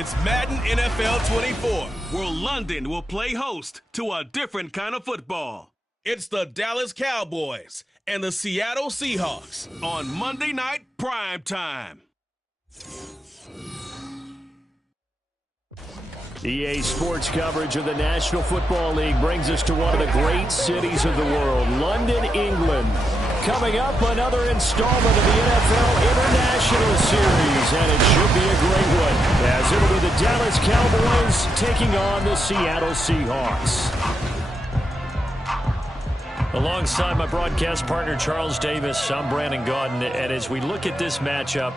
It's Madden NFL 24, where London will play host to a different kind of football. It's the Dallas Cowboys and the Seattle Seahawks on Monday Night Prime Time. EA Sports coverage of the National Football League brings us to one of the great cities of the world, London, England. Coming up, another installment of the NFL International Series, and it should be a great one, as it'll be the Dallas Cowboys taking on the Seattle Seahawks. Alongside my broadcast partner, Charles Davis, I'm Brandon Gaudin, and as we look at this matchup,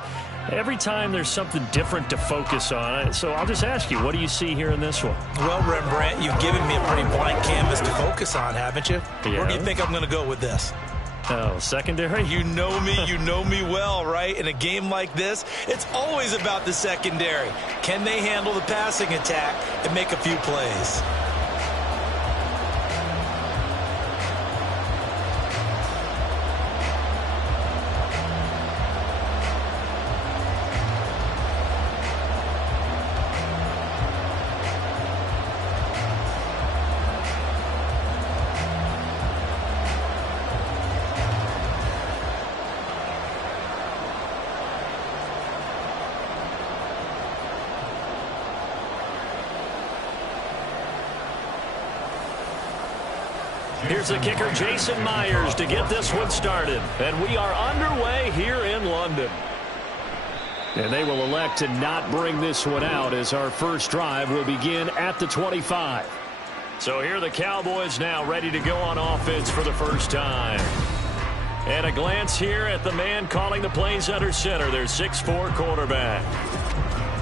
every time there's something different to focus on. So I'll just ask you, what do you see here in this one? Well, Rembrandt, you've given me a pretty blank canvas to focus on, haven't you? Yeah. Where do you think I'm going to go with this? Oh, secondary? You know me well, right? In a game like this, it's always about the secondary. Can they handle the passing attack and make a few plays? Here's the kicker, Jason Myers, to get this one started. And we are underway here in London. And they will elect to not bring this one out, as our first drive will begin at the 25. So here are the Cowboys now ready to go on offense for the first time. And a glance here at the man calling the plays under center, their 6'4" quarterback.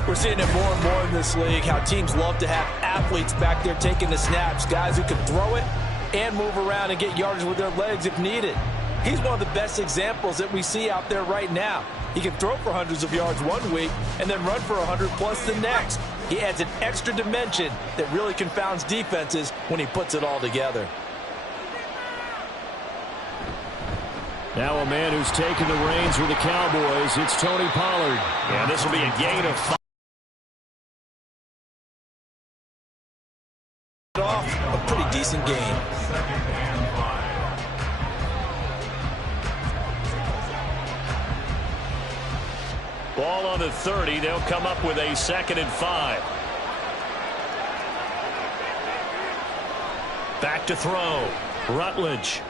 We're seeing it more and more in this league, how teams love to have athletes back there taking the snaps, guys who can throw it and move around and get yardage with their legs if needed. He's one of the best examples that we see out there right now. He can throw for hundreds of yards one week and then run for 100+ the next. He adds an extra dimension that really confounds defenses when he puts it all together. Now a man who's taken the reins with the Cowboys, it's Tony Pollard. Yeah, this will be a gain of 5. Off a pretty decent game. Ball on the 30. They'll come up with a 2nd and 5. Back to throw. Rutledge.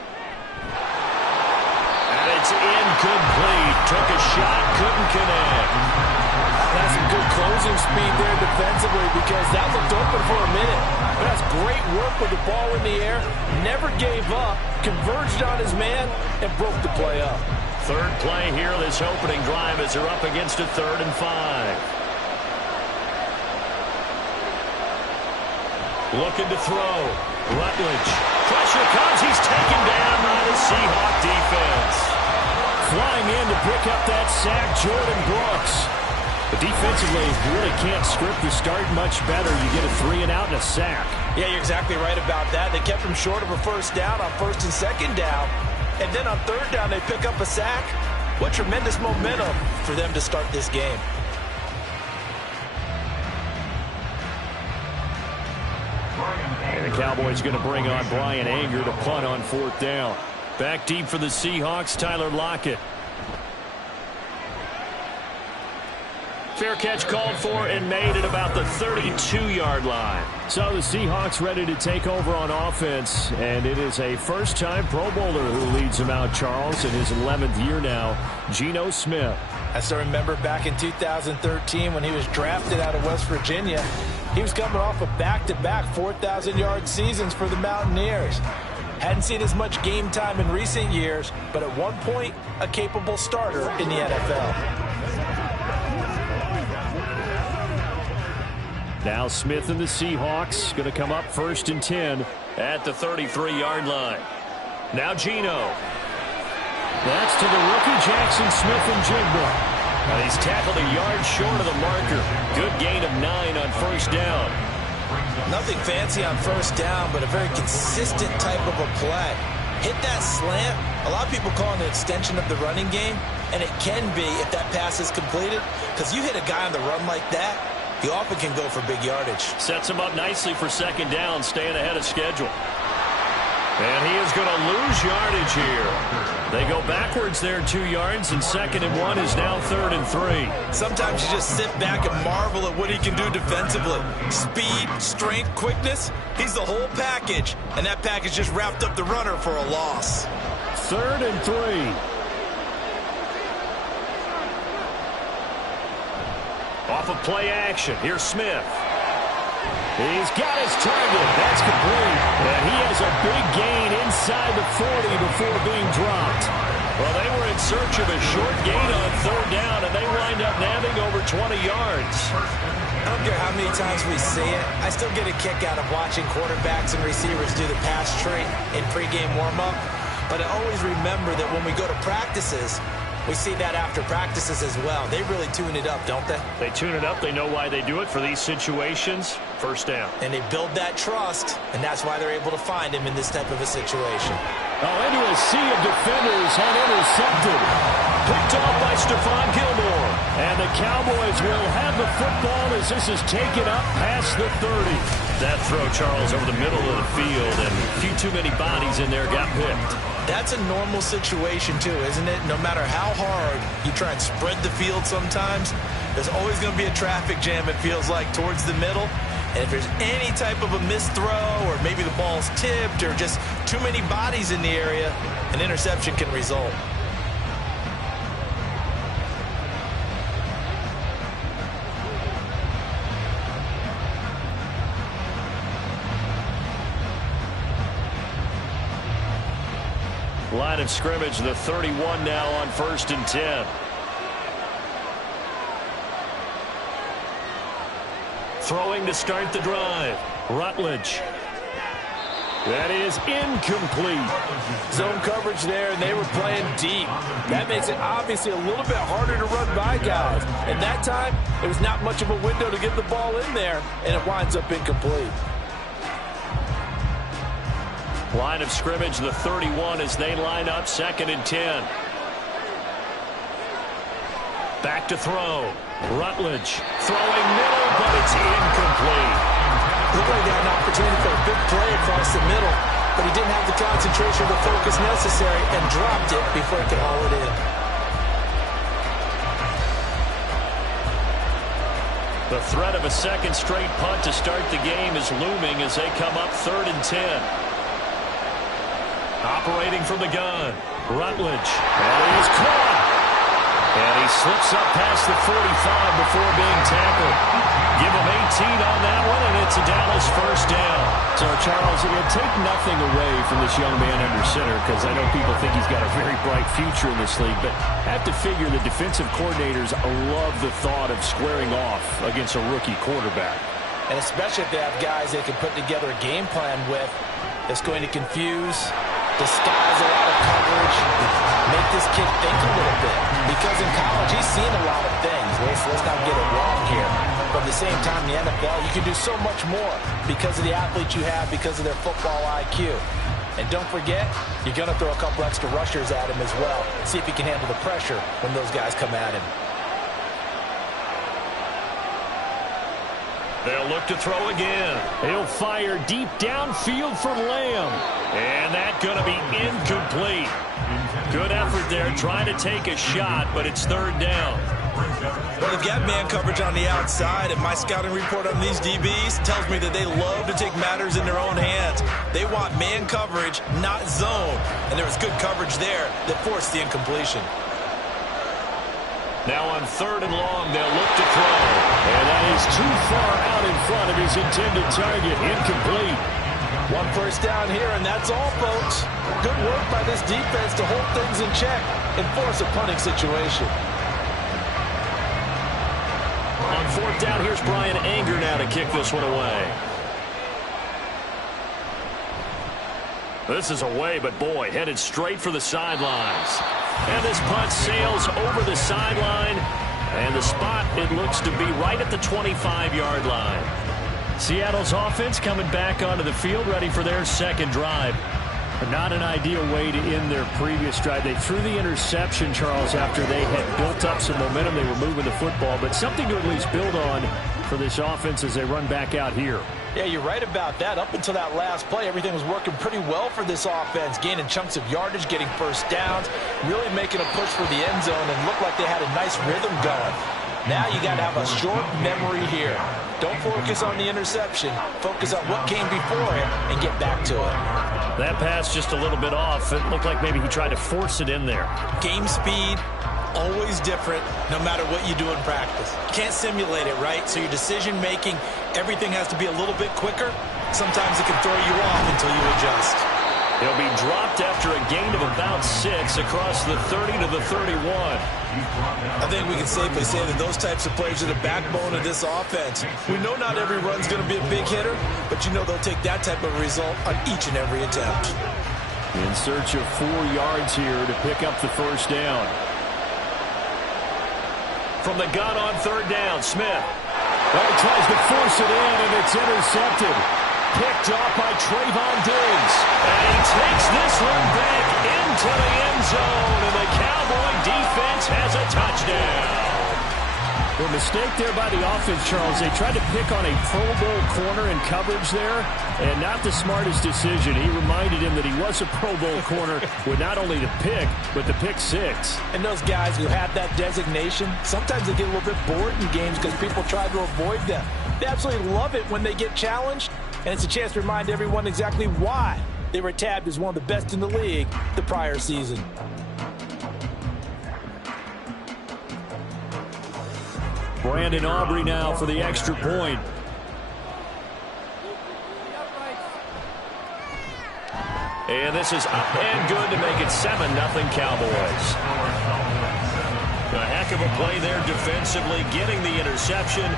And it's incomplete. Took a shot, couldn't connect. That's some good closing speed there defensively, because that looked open for a minute. But that's great work with the ball in the air. Never gave up, converged on his man, and broke the play up. Third play here, this opening drive, as they're up against a 3rd and 5. Looking to throw. Rutledge. Pressure comes. He's taken down by the Seahawk defense. Flying in to pick up that sack, Jordan Brooks. But defensively, you really can't script the start much better. You get a 3 and out and a sack. Yeah, you're exactly right about that. They kept him short of a first down on 1st and 2nd down. And then on 3rd down, they pick up a sack. What tremendous momentum for them to start this game. And the Cowboys going to bring on Brian Anger to punt on 4th down. Back deep for the Seahawks, Tyler Lockett. Fair catch called for and made at about the 32-yard line. So the Seahawks ready to take over on offense, and it is a first-time Pro Bowler who leads them out, Charles, in his 11th year now, Geno Smith. I still remember back in 2013 when he was drafted out of West Virginia. He was coming off of back-to-back 4,000-yard seasons for the Mountaineers. Hadn't seen as much game time in recent years, but at one point, a capable starter in the NFL. Now Smith and the Seahawks going to come up 1st and 10 at the 33-yard line. Now Geno. That's to the rookie Jackson Smith-Njigba. Now he's tackled a yard short of the marker. Good gain of 9 on 1st down. Nothing fancy on 1st down, but a very consistent type of a play. Hit that slant. A lot of people call it an extension of the running game, and it can be if that pass is completed, because you hit a guy on the run like that, he often can go for big yardage. Sets him up nicely for second down, staying ahead of schedule. And he is going to lose yardage here. They go backwards there 2 yards, and 2nd and 1 is now 3rd and 3. Sometimes you just sit back and marvel at what he can do defensively. Speed, strength, quickness, he's the whole package. And that package just wrapped up the runner for a loss. 3rd and 3. Off of play action, here's Smith. He's got his target. That's complete. And he has a big gain inside the 40 before being dropped. Well, they were in search of a short gain on 3rd down, and they wind up nabbing over 20 yards. I don't care how many times we see it. I still get a kick out of watching quarterbacks and receivers do the pass tree in pregame warm-up. But I always remember that when we go to practices, we see that after practices as well. They really tune it up, don't they? They tune it up. They know why they do it for these situations. 1st down. And they build that trust, and that's why they're able to find him in this type of a situation. Oh, into a sea of defenders and intercepted. Picked off by Stephon Gilmore. And the Cowboys will have the football as this is taken up past the 30. That throw, Charles, over the middle of the field, and a few too many bodies in there got picked. That's a normal situation, too, isn't it? No matter how hard you try and spread the field sometimes, there's always going to be a traffic jam, it feels like, towards the middle. And if there's any type of a missed throw, or maybe the ball's tipped, or just too many bodies in the area, an interception can result. Line of scrimmage, the 31 now on 1st and 10. Throwing to start the drive. Rutledge. That is incomplete. Zone coverage there, and they were playing deep. That makes it obviously a little bit harder to run by guys. And that time, it was not much of a window to get the ball in there, and it winds up incomplete. Line of scrimmage, the 31 as they line up 2nd and 10. Back to throw. Rutledge throwing middle, but it's incomplete. Looked like they had an opportunity for a big play across the middle, but he didn't have the concentration or the focus necessary and dropped it before he could haul it in. The threat of a second straight punt to start the game is looming as they come up 3rd and 10. Operating from the gun, Rutledge, and he's caught. And he slips up past the 45 before being tackled. Give him 18 on that one, and it's a Dallas 1st down. So, Charles, it will take nothing away from this young man under center, because I know people think he's got a very bright future in this league, but I have to figure the defensive coordinators love the thought of squaring off against a rookie quarterback. And especially if they have guys they can put together a game plan with that's going to confuse, disguise a lot of coverage, make this kid think a little bit. Because in college, he's seen a lot of things. Let's not get it wrong here. But at the same time, in the NFL, you can do so much more because of the athletes you have, because of their football IQ. And don't forget, you're going to throw a couple extra rushers at him as well. See if he can handle the pressure when those guys come at him. They'll look to throw again. He'll fire deep downfield for Lamb. And that's going to be incomplete. Good effort there, trying to take a shot, but it's 3rd down. Well, they've got man coverage on the outside, and my scouting report on these DBs tells me that they love to take matters in their own hands. They want man coverage, not zone. And there was good coverage there that forced the incompletion. Now on 3rd and long, they'll look to throw. And that is too far out in front of his intended target. Incomplete. 1 first down here, and that's all, folks. Good work by this defense to hold things in check and force a punting situation. On 4th down, here's Brian Anger now to kick this one away. This is away, but boy, headed straight for the sidelines. And this punt sails over the sideline. And the spot, it looks to be right at the 25-yard line. Seattle's offense coming back onto the field, ready for their 2nd drive. Not an ideal way to end their previous drive. They threw the interception, Charles, after they had built up some momentum. They were moving the football, but something to at least build on for this offense as they run back out here. Yeah, you're right about that. Up until that last play, everything was working pretty well for this offense, gaining chunks of yardage, getting first downs, really making a push for the end zone, and looked like they had a nice rhythm going. Now you got to have a short memory here. Don't focus on the interception. Focus on what came before it and get back to it. That pass just a little bit off. It looked like maybe he tried to force it in there. Game speed, always different no matter what you do in practice. You can't simulate it, right? So your decision-making, everything has to be a little bit quicker. Sometimes it can throw you off until you adjust. He'll be dropped after a gain of about 6 across the 30 to the 31. I think we can safely say that those types of players are the backbone of this offense. We know not every run's going to be a big hitter, but you know they'll take that type of result on each and every attempt. In search of 4 yards here to pick up the first down. From the gun on third down, Smith. Well, he tries to force it in, and it's intercepted. Picked off by Trayvon Diggs. And he takes this one back into the end zone, and the Cowboy defense has a touchdown. Well, mistake there by the offense, Charles. They tried to pick on a Pro Bowl corner in coverage there, and not the smartest decision. He reminded him that he was a Pro Bowl corner with not only the pick, but the pick 6. And those guys who have that designation, sometimes they get a little bit bored in games because people try to avoid them. They absolutely love it when they get challenged, and it's a chance to remind everyone exactly why they were tabbed as one of the best in the league the prior season. Brandon Aubrey now for the extra point. And this is up and good to make it 7-0 Cowboys. A heck of a play there defensively, getting the interception,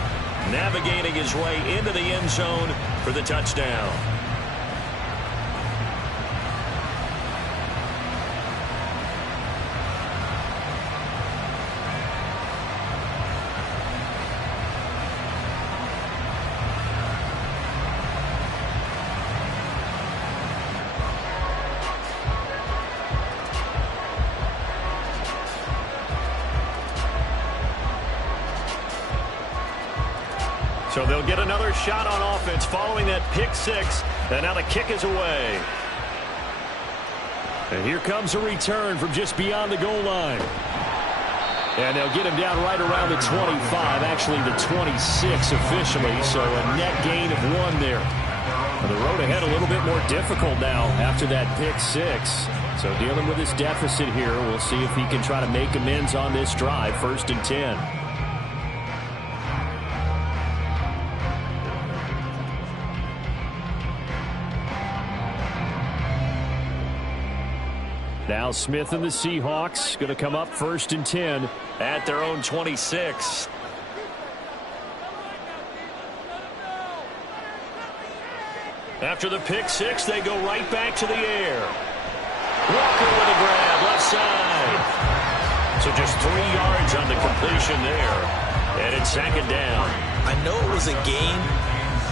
navigating his way into the end zone for the touchdown. So they'll get another shot on offense following that pick 6. And now the kick is away. And here comes a return from just beyond the goal line. And they'll get him down right around the 25, actually the 26 officially. So a net gain of 1 there. And the road ahead a little bit more difficult now after that pick 6. So dealing with this deficit here, we'll see if he can try to make amends on this drive. 1st and 10. Now Smith and the Seahawks going to come up 1st and 10 at their own 26. After the pick 6, they go right back to the air. Walker with a grab, left side. So just 3 yards on the completion there. And it's 2nd down. I know it was a gain,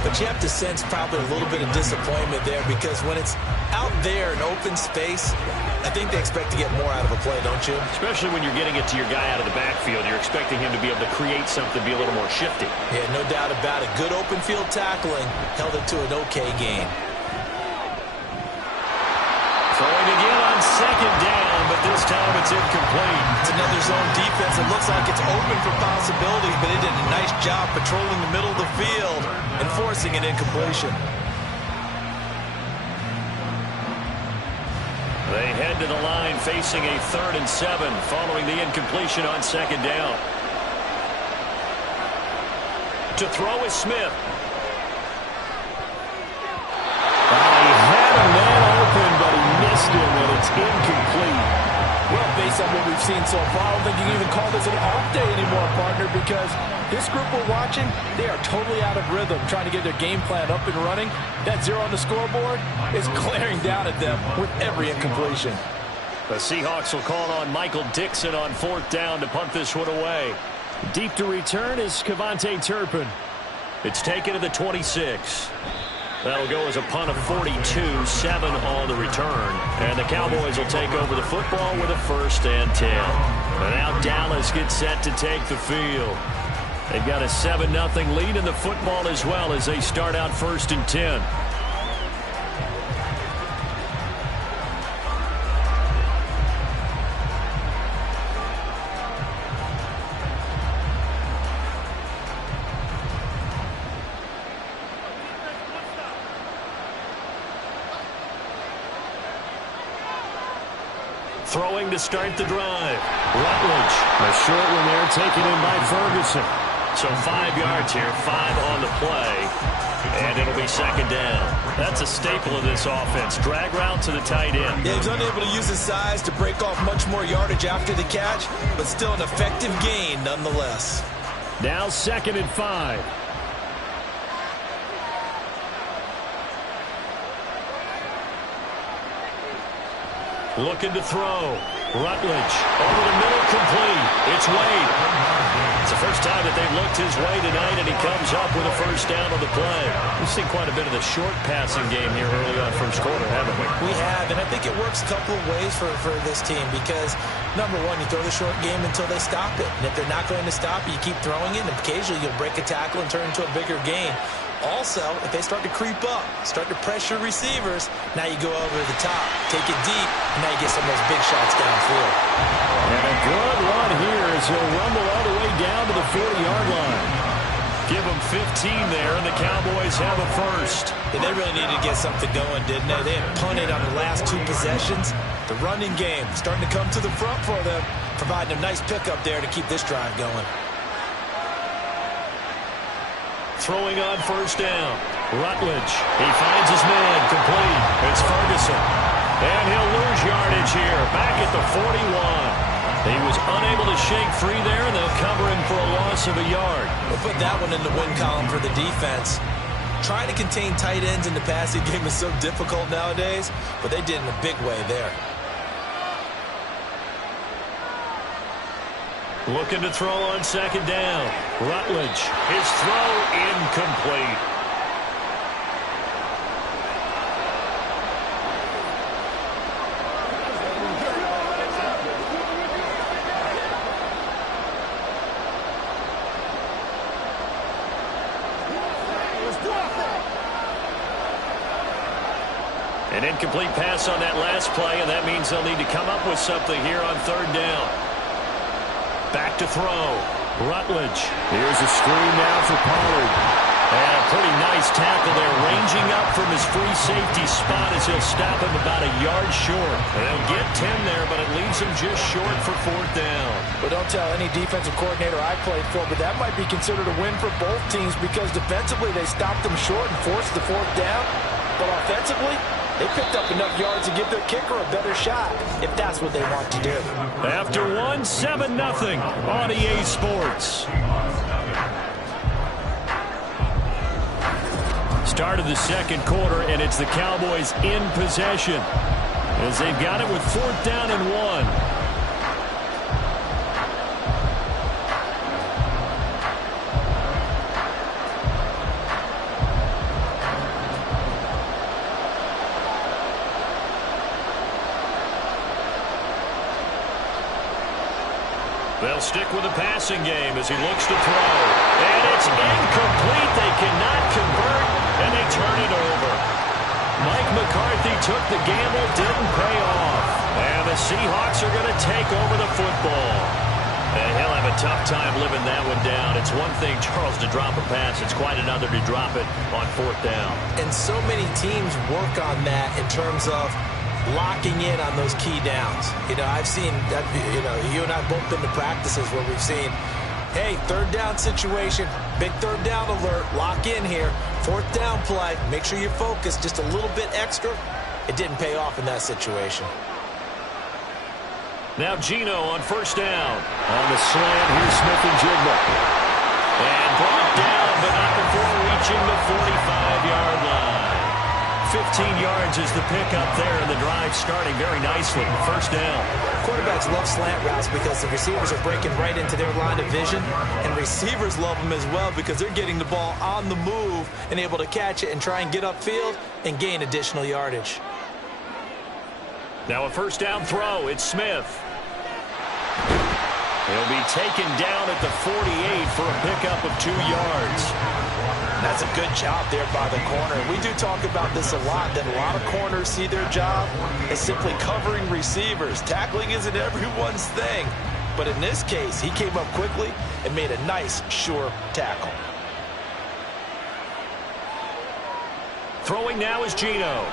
but you have to sense probably a little bit of disappointment there because when it's out there in open space, I think they expect to get more out of a play, don't you? Especially when you're getting it to your guy out of the backfield. You're expecting him to be able to create something, be a little more shifty. Yeah, no doubt about it. Good open field tackling held it to an okay gain. Throwing again on 2nd down, but this time it's incomplete. It's another zone defense. It looks like it's open for possibilities, but it did a nice job patrolling the middle of the field and forcing an incompletion. They head to the line facing a 3rd and 7 following the incompletion on 2nd down. To throw is Smith. He had a man open, but he missed him, and it's incomplete. Well, based on what we've seen so far, I don't think you can even call this an off day anymore, partner, because this group we're watching, they are totally out of rhythm, trying to get their game plan up and running. That 0 on the scoreboard is glaring down at them with every incompletion. The Seahawks will call on Michael Dixon on 4th down to punt this one away. Deep to return is Kevontae Turpin. It's taken to the 26. That'll go as a punt of 42, 7 on the return. And the Cowboys will take over the football with a 1st and 10. And now Dallas gets set to take the field. They've got a 7-0 lead in the football as well as they start out 1st and 10. Throwing to start the drive. Rutledge. A short one there taken in by Ferguson. So 5 yards here, 5 on the play. And it'll be 2nd down. That's a staple of this offense. Drag route to the tight end. Yeah, he's unable to use his size to break off much more yardage after the catch, but still an effective gain nonetheless. Now 2nd and 5. Looking to throw. Rutledge over the middle, complete. It's Wade. It's the first time that they've looked his way tonight, and he comes up with a 1st down on the play. We've seen quite a bit of the short passing game here early on 1st quarter, haven't we? We have, and I think it works a couple of ways for this team because, number one, you throw the short game until they stop it. And if they're not going to stop it, you keep throwing it, and occasionally you'll break a tackle and turn into a bigger gain. Also, if they start to creep up, start to pressure receivers, now you go over the top, take it deep, and now you get some of those big shots downfield. And a good run here as he'll rumble all the way down to the 40-yard line. Give them 15 there, and the Cowboys have a 1st. And they really needed to get something going, didn't they? They had punted on the last 2 possessions. The running game starting to come to the front for them, providing a nice pickup there to keep this drive going. Throwing on 1st down. Rutledge. He finds his man. Complete. It's Ferguson. And he'll lose yardage here. Back at the 41. He was unable to shake free there, and they'll cover him for a loss of a yard. We'll put that one in the win column for the defense. Trying to contain tight ends in the passing game is so difficult nowadays, but they did in a big way there. Looking to throw on 2nd down. Rutledge. His throw incomplete. An incomplete pass on that last play, and that means they'll need to come up with something here on 3rd down. Back to throw. Rutledge. Here's a screen now for Pollard. And a pretty nice tackle there, ranging up from his free safety spot as he'll stop him about a yard short. They'll get 10 there, but it leaves him just short for 4th down. But don't tell any defensive coordinator I played for, but that might be considered a win for both teams because defensively they stopped them short and forced the 4th down. But offensively, they picked up enough yards to give their kicker a better shot, if that's what they want to do. After 7-0 on EA Sports. Start of the 2nd quarter, and it's the Cowboys in possession as they've got it with 4th down and 1. They'll stick with the passing game as he looks to throw. And it's incomplete. They cannot convert, and they turn it over. Mike McCarthy took the gamble, didn't pay off. And the Seahawks are going to take over the football. And he'll have a tough time living that one down. It's one thing, Charles, to drop a pass. It's quite another to drop it on 4th down. And so many teams work on that in terms of locking in on those key downs. I've seen that, you and I have both been to practices where we've seen, hey, 3rd down situation, big 3rd down alert, lock in here, 4th down play, make sure you're focused just a little bit extra. It didn't pay off in that situation. Now Gino on 1st down. On the slant, here's Smith and Jigba. And brought down, but not before reaching the 45-yard line. 15 yards is the pickup there, and the drive starting very nicely. 1st down. Quarterbacks love slant routes because the receivers are breaking right into their line of vision, and receivers love them as well because they're getting the ball on the move and able to catch it and try and get upfield and gain additional yardage. Now a 1st down throw. It's Smith. He'll be taken down at the 48 for a pickup of 2 yards. That's a good job there by the corner. We do talk about this a lot, that a lot of corners see their job as simply covering receivers. Tackling isn't everyone's thing. But in this case, he came up quickly and made a nice, sure tackle. Throwing now is Geno.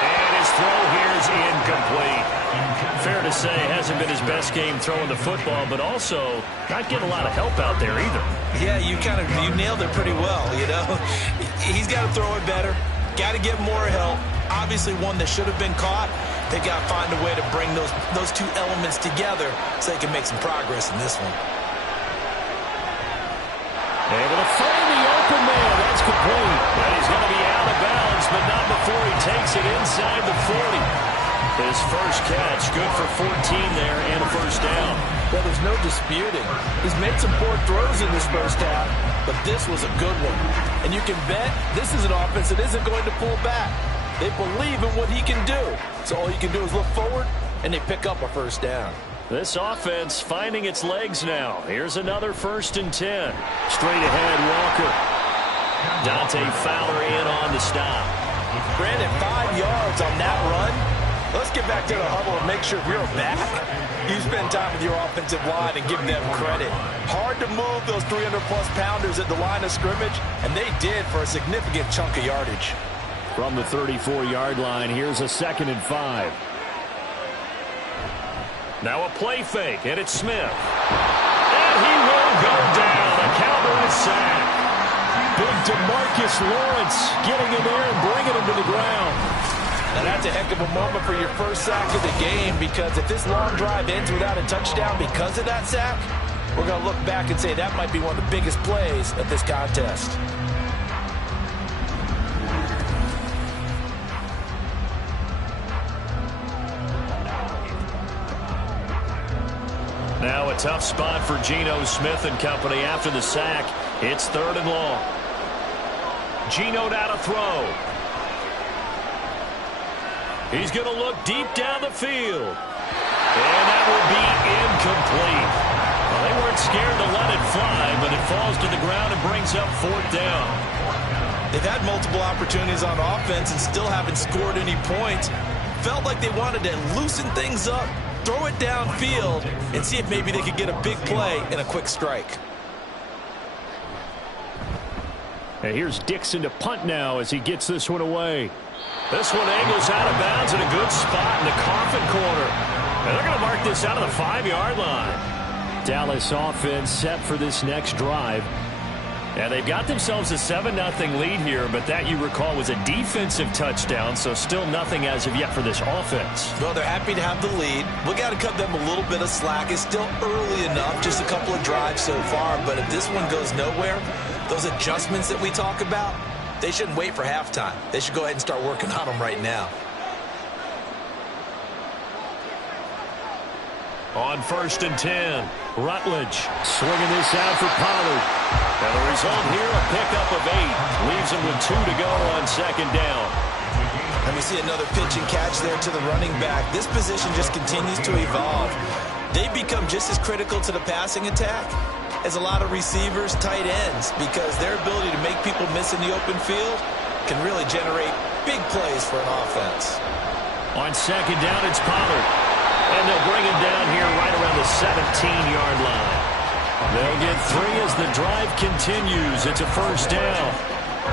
And his throw here is incomplete. Fair to say, hasn't been his best game throwing the football, but also not getting a lot of help out there either. Yeah, you nailed it pretty well, you know. He's got to throw it better. Got to get more help. Obviously one that should have been caught. They got to find a way to bring those two elements together so they can make some progress in this one. Able to find the open man. That's complete. And he's going to be out of bounds, but not before he takes it inside the 40. His first catch, good for 14 there and a first down. Well, there's no disputing. He's made some poor throws in this first half, but this was a good one. And you can bet this is an offense that isn't going to pull back. They believe in what he can do. So all you can do is look forward, and they pick up a first down. This offense finding its legs now. Here's another 1st and 10. Straight ahead, Walker. Dante Fowler in on the stop. Granted, 5 yards on that run. Let's get back to the huddle and make sure we're back. You spend time with your offensive line and give them credit. Hard to move those 300-plus pounders at the line of scrimmage, and they did for a significant chunk of yardage. From the 34-yard line, here's a 2nd and 5. Now a play fake, and it's Smith. And he will go down. A Cowboys sack. Big DeMarcus Lawrence getting in there and bringing him to the ground. Now that's a heck of a moment for your first sack of the game, because if this long drive ends without a touchdown because of that sack, we're going to look back and say that might be one of the biggest plays of this contest. Now a tough spot for Geno Smith and company after the sack. It's 3rd and long. Geno now to throw. He's going to look deep down the field. And that will be incomplete. Well, they weren't scared to let it fly, but it falls to the ground and brings up 4th down. They've had multiple opportunities on offense and still haven't scored any points. Felt like they wanted to loosen things up, throw it downfield, and see if maybe they could get a big play and a quick strike. And here's Dixon to punt now as he gets this one away. This one angles out of bounds in a good spot in the coffin corner. And they're going to mark this out of the 5-yard line. Dallas offense set for this next drive. And they've got themselves a 7-0 lead here, but that, you recall, was a defensive touchdown, so still nothing as of yet for this offense. Well, they're happy to have the lead. We got to cut them a little bit of slack. It's still early enough, just a couple of drives so far, but if this one goes nowhere, those adjustments that we talk about, they shouldn't wait for halftime. They should go ahead and start working on them right now. On 1st and 10, Rutledge swinging this out for Pollard. And the result here, a pickup of 8. Leaves him with 2 to go on 2nd down. Let me see another pitch and catch there to the running back. This position just continues to evolve. They become just as critical to the passing attack as a lot of receivers, tight ends, because their ability to make people miss in the open field can really generate big plays for an offense. On 2nd down, it's Pollard. And they'll bring him down here right around the 17-yard line. They'll get 3 as the drive continues. It's a 1st down.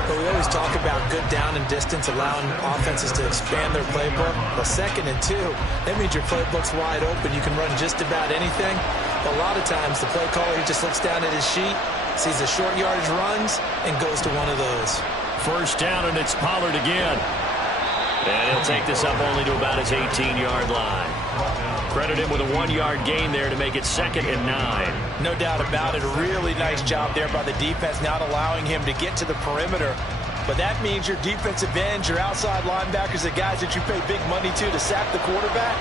But we always talk about good down and distance, allowing offenses to expand their playbook. But 2nd and 2, that means your playbook's wide open. You can run just about anything. But a lot of times, the play caller, he just looks down at his sheet, sees the short yardage runs, and goes to one of those. 1st down, and it's Pollard again. And he'll take this up only to about his 18-yard line. Credit him with a 1-yard gain there to make it 2nd and 9. No doubt about it. A really nice job there by the defense, not allowing him to get to the perimeter. But that means your defensive ends, your outside linebackers, the guys that you pay big money to sack the quarterback,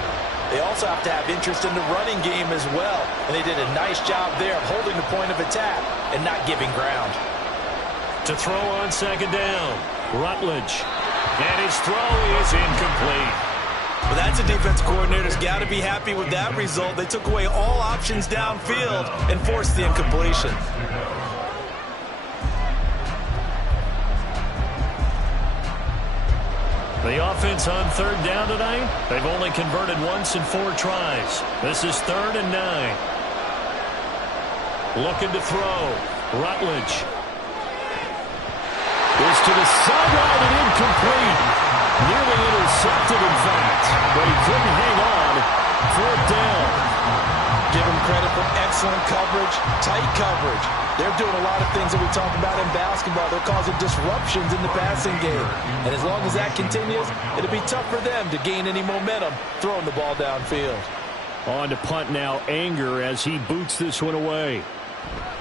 they also have to have interest in the running game as well. And they did a nice job there of holding the point of attack and not giving ground. To throw on 2nd down, Rutledge. And his throw is incomplete. Well, that's a defense coordinator's got to be happy with that result. They took away all options downfield and forced the incompletion. The offense on third down tonight, they've only converted once in 4 tries. This is 3rd and 9. Looking to throw. Rutledge. Goes to the sideline and incomplete. Nearly intercepted, in fact, but he couldn't hang on. 4th down. Give him credit for excellent coverage, tight coverage. They're doing a lot of things that we talk about in basketball. They're causing disruptions in the passing game. And as long as that continues, it'll be tough for them to gain any momentum throwing the ball downfield. On to punt now, Anger, as he boots this one away.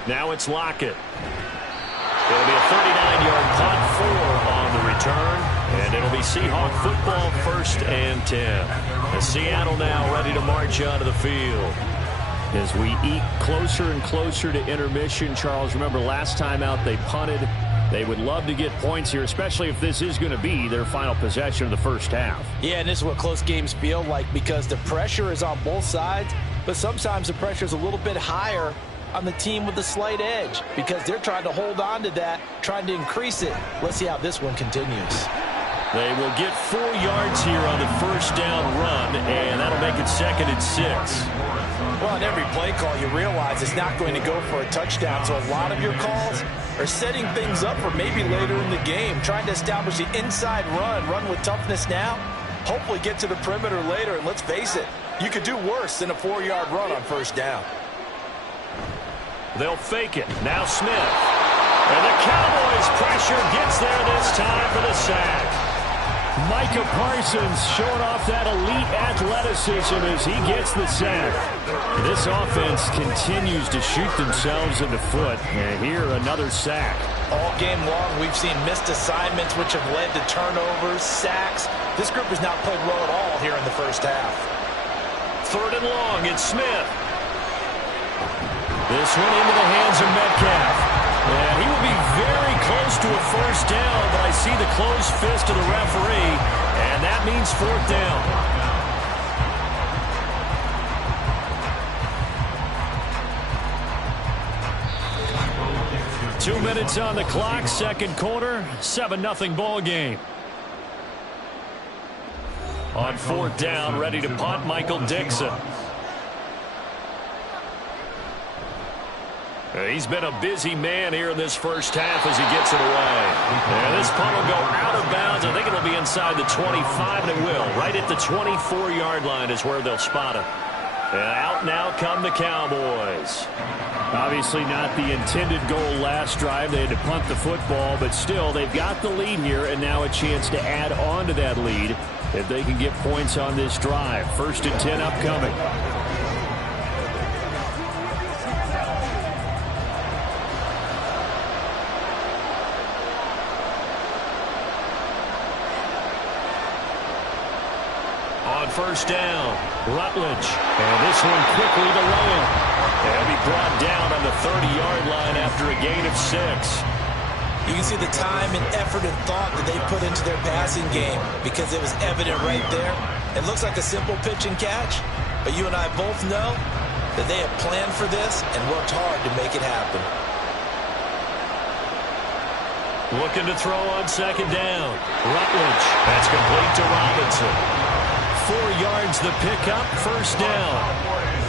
Now it's Lockett. It'll be a 39-yard punt, 4 on the return. And it'll be Seahawk football, 1st and 10. As Seattle now ready to march onto the field. As we eke closer and closer to intermission, Charles, remember last time out they punted. They would love to get points here, especially if this is going to be their final possession of the first half. Yeah, and this is what close games feel like because the pressure is on both sides, but sometimes the pressure is a little bit higher on the team with the slight edge because they're trying to hold on to that, trying to increase it. Let's see how this one continues. They will get 4 yards here on the first down run, and that'll make it 2nd and 6. Well, on every play call, you realize it's not going to go for a touchdown, so a lot of your calls are setting things up for maybe later in the game, trying to establish the inside run with toughness now, hopefully get to the perimeter later, and let's face it, you could do worse than a 4-yard run on first down. They'll fake it. Now Smith. And the Cowboys pressure gets there this time for the sack. Micah Parsons showing off that elite athleticism as he gets the sack. This offense continues to shoot themselves in the foot. And here, another sack. All game long, we've seen missed assignments which have led to turnovers, sacks. This group has not played well at all here in the first half. 3rd and long, it's Smith. This one into the hands of Metcalf. And he will be very close to a first down, but I see the closed fist of the referee, and that means 4th down. 2 minutes on the clock, 2nd quarter, 7-0 ball game. On 4th down, ready to punt, Michael Dixon. He's been a busy man here in this first half as he gets it away. And this punt will go out of bounds. I think it'll be inside the 25, and it will. Right at the 24-yard line is where they'll spot it. And out now come the Cowboys. Obviously not the intended goal last drive. They had to punt the football, but still they've got the lead here, and now a chance to add on to that lead if they can get points on this drive. 1st and 10 upcoming. First down, Rutledge, and this one quickly to Lamb. They'll be brought down on the 30-yard line after a gain of 6. You can see the time and effort and thought that they put into their passing game because it was evident right there. It looks like a simple pitch and catch, but you and I both know that they have planned for this and worked hard to make it happen. Looking to throw on 2nd down. Rutledge. That's complete to Robinson. 4 yards the pickup, 1st down.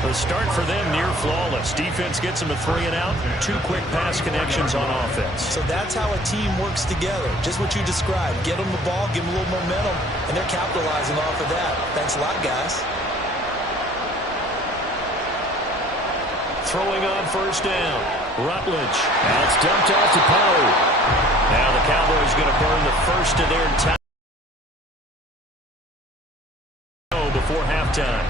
The start for them near flawless. Defense gets them a 3 and out. 2 quick pass connections on offense. So that's how a team works together. Just what you described. Get them the ball, give them a little momentum, and they're capitalizing off of that. Thanks a lot, guys. Throwing on 1st down. Rutledge. That's dumped off to Pollard. Now the Cowboys going to burn the first of their time before halftime.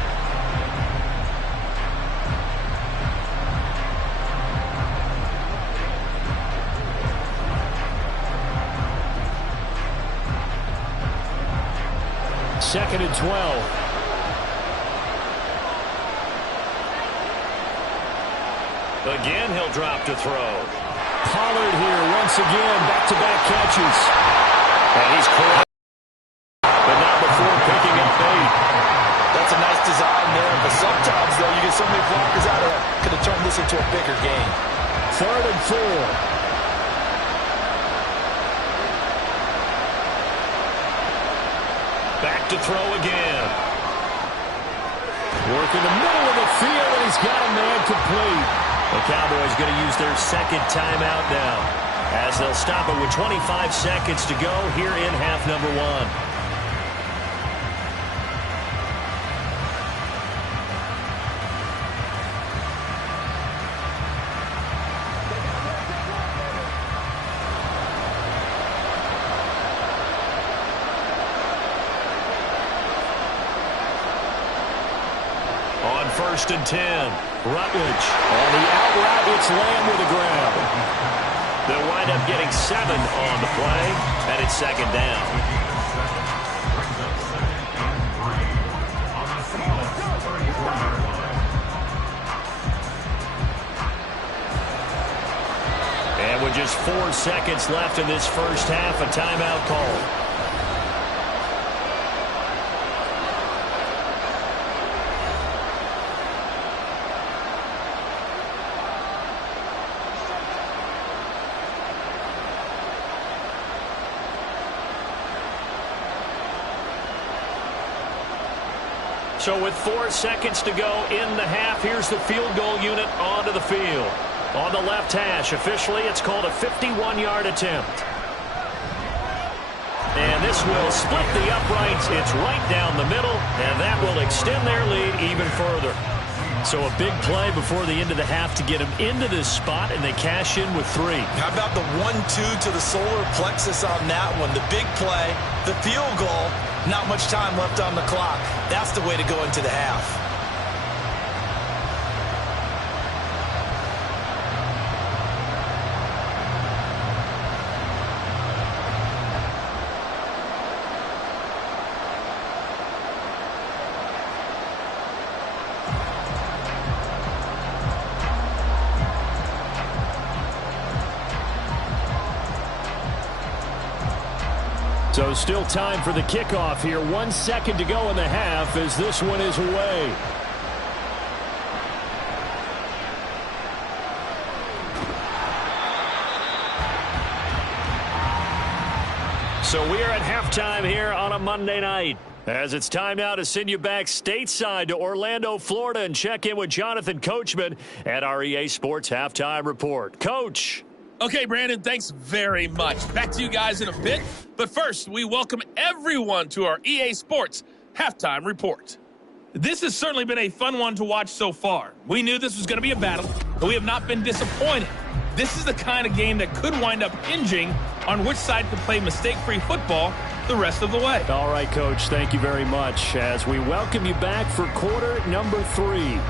Second and 12. Again, he'll drop to throw. Pollard here once again, back-to-back catches. And he's caught, but not before picking up 8. so many blockers out there. Could have turned this into a bigger game. 3rd and 4. Back to throw again. Work in the middle of the field, and he's got a man complete. The Cowboys going to use their second timeout now, as they'll stop it with 25 seconds to go here in half number 1. On 1st and 10, Rutledge on the out route. It's Lamb with a grab. They'll wind up getting 7 on the play, and it's 2nd down. And with just 4 seconds left in this first half, a timeout call. So with 4 seconds to go in the half, here's the field goal unit onto the field. On the left hash, officially it's called a 51-yard attempt. And this will split the uprights. It's right down the middle, and that will extend their lead even further. So a big play before the end of the half to get them into this spot, and they cash in with 3. How about the 1-2 to the solar plexus on that one? The big play, the field goal, not much time left on the clock. That's the way to go into the half. So still time for the kickoff here. 1 second to go in the half as this one is away. So we are at halftime here on a Monday night, as it's time now to send you back stateside to Orlando, Florida, and check in with Jonathan Coachman at our EA Sports Halftime Report. Coach. Okay, Brandon, thanks very much. Back to you guys in a bit. But first, we welcome everyone to our EA Sports Halftime Report. This has certainly been a fun one to watch so far. We knew this was going to be a battle, but we have not been disappointed. This is the kind of game that could wind up hinging on which side can play mistake-free football the rest of the way. All right, Coach, thank you very much as we welcome you back for quarter number 3.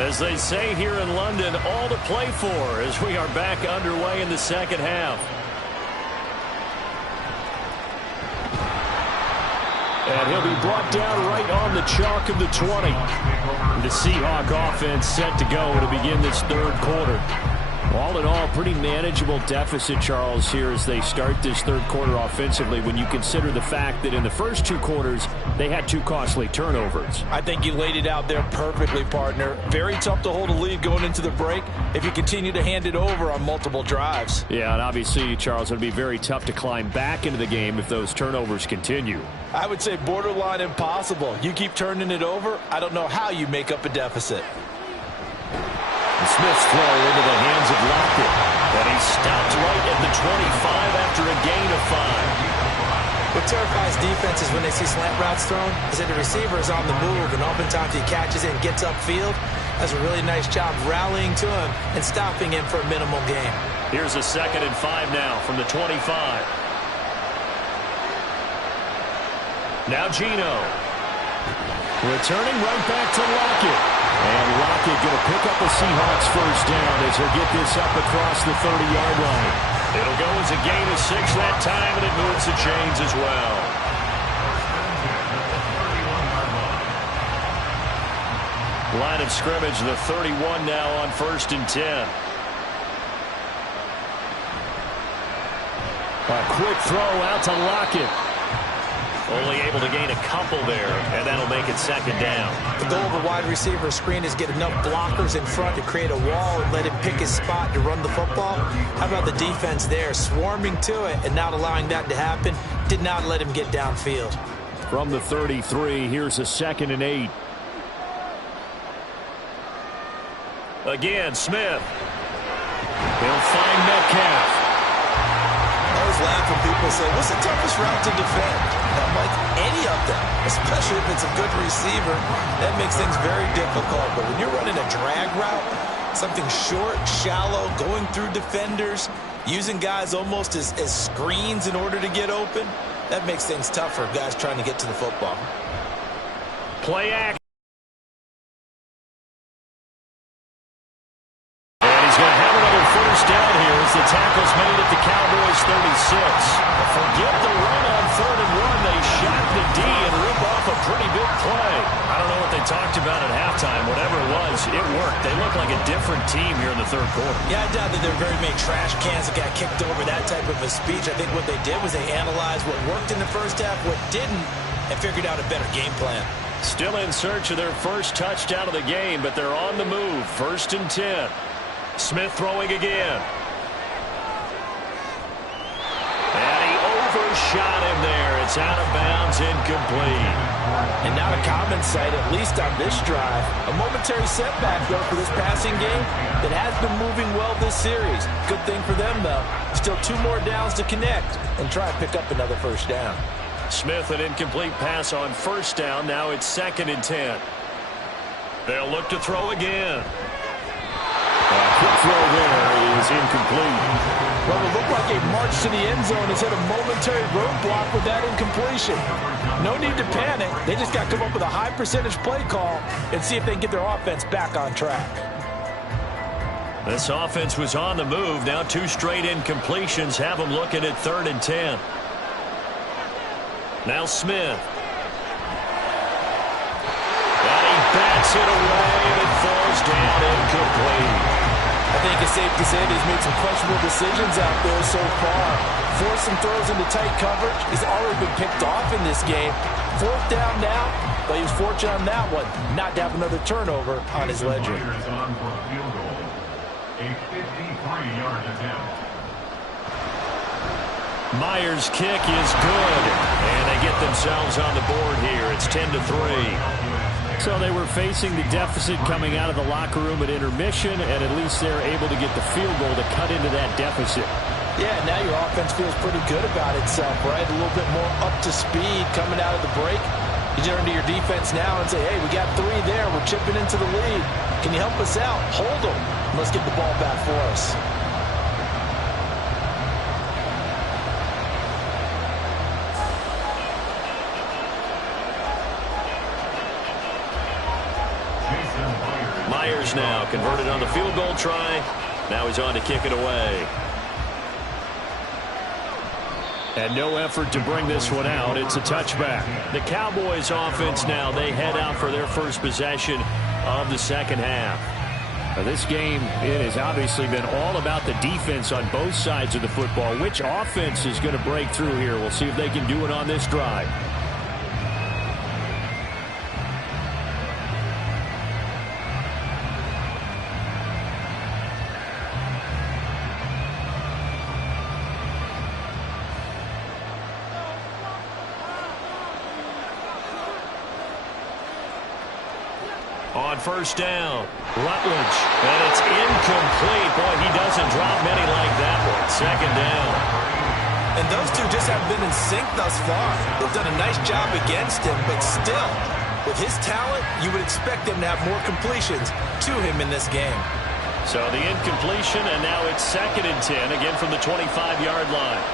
As they say here in London, all to play for as we are back underway in the second half. And he'll be brought down right on the chalk of the 20. The Seahawk offense set to go to begin this third quarter. All in all, pretty manageable deficit, Charles, here as they start this third quarter offensively when you consider the fact that in the first 2 quarters, they had 2 costly turnovers. I think you laid it out there perfectly, partner. Very tough to hold a lead going into the break if you continue to hand it over on multiple drives. Yeah, and obviously, Charles, it would be very tough to climb back into the game if those turnovers continue. I would say borderline impossible. You keep turning it over, I don't know how you make up a deficit. Smith's throw into the hands of Lockett. And he stopped right at the 25 after a gain of 5. What terrifies defenses when they see slant routes thrown is that the receiver is on the move, and oftentimes he catches it and gets upfield. Does a really nice job rallying to him and stopping him for a minimal gain. Here's a 2nd and 5 now from the 25. Now Geno. Returning right back to Lockett. And Lockett going to pick up the Seahawks first down as he'll get this up across the 30-yard line. It'll go as a gain of 6 that time, and it moves the chains as well. Line of scrimmage, the 31 now on 1st and 10. A quick throw out to Lockett. Only able to gain a couple there, and that'll make it 2nd down. The goal of a wide receiver screen is get enough blockers in front to create a wall and let him pick his spot to run the football. How about the defense there, swarming to it and not allowing that to happen? Did not let him get downfield. From the 33, here's a 2nd and 8. Again, Smith. He'll find Metcalf. I always laugh when people say, what's the toughest route to defend? I'm like, any of them, especially if it's a good receiver. That makes things very difficult. But when you're running a drag route, something short, shallow, going through defenders, using guys almost as screens in order to get open, that makes things tough for guys trying to get to the football. Play action. Down here as the tackle's made at the Cowboys 36. Forget the run on 3rd and 1. They shot the D and rip off a pretty big play. I don't know what they talked about at halftime. Whatever it was, it worked. They look like a different team here in the 3rd quarter. Yeah, I doubt that there were very many trash cans that got kicked over, that type of a speech. I think what they did was they analyzed what worked in the first half, what didn't, and figured out a better game plan. Still in search of their first touchdown of the game, but they're on the move. 1st and 10. Smith throwing again. And he overshot him there. It's out of bounds, incomplete. And not a common sight, at least on this drive. A momentary setback, though, for this passing game that has been moving well this series. Good thing for them, though. Still 2 more downs to connect and try to pick up another first down. Smith, an incomplete pass on 1st down. Now it's 2nd and 10. They'll look to throw again. Quick throw there is incomplete. Well, it looked like a march to the end zone has hit a momentary roadblock with that incompletion. No need to panic. They just got to come up with a high percentage play call and see if they can get their offense back on track. This offense was on the move. Now 2 straight incompletions have them looking at 3rd and 10. Now Smith. And he bats it away, and it falls down incomplete. I think it's safe to say that he's made some questionable decisions out there so far. Forced some throws into tight coverage. He's already been picked off in this game. 4th down now, but he was fortunate on that one not to have another turnover on his ledger. Myers' kick is good, and they get themselves on the board here. It's 10-3. So they were facing the deficit coming out of the locker room at intermission, and at least they're able to get the field goal to cut into that deficit. Yeah, now your offense feels pretty good about itself, right? A little bit more up to speed coming out of the break. You turn to your defense now and say, hey, we got 3 there. We're chipping into the lead. Can you help us out? Hold them. Let's get the ball back for us. Myers now converted on the field goal try. Now he's on to kick it away. And no effort to bring this one out. It's a touchback. The Cowboys offense now, they head out for their first possession of the 2nd half. Now this game, it has obviously been all about the defense on both sides of the football. Which offense is going to break through here? We'll see if they can do it on this drive. On 1st down, Rutledge, and it's incomplete. Boy, he doesn't drop many like that one. 2nd down. And those two just haven't been in sync thus far. They've done a nice job against him, but still, with his talent, you would expect them to have more completions to him in this game. So the incompletion, and now it's 2nd and 10, again from the 25-yard line.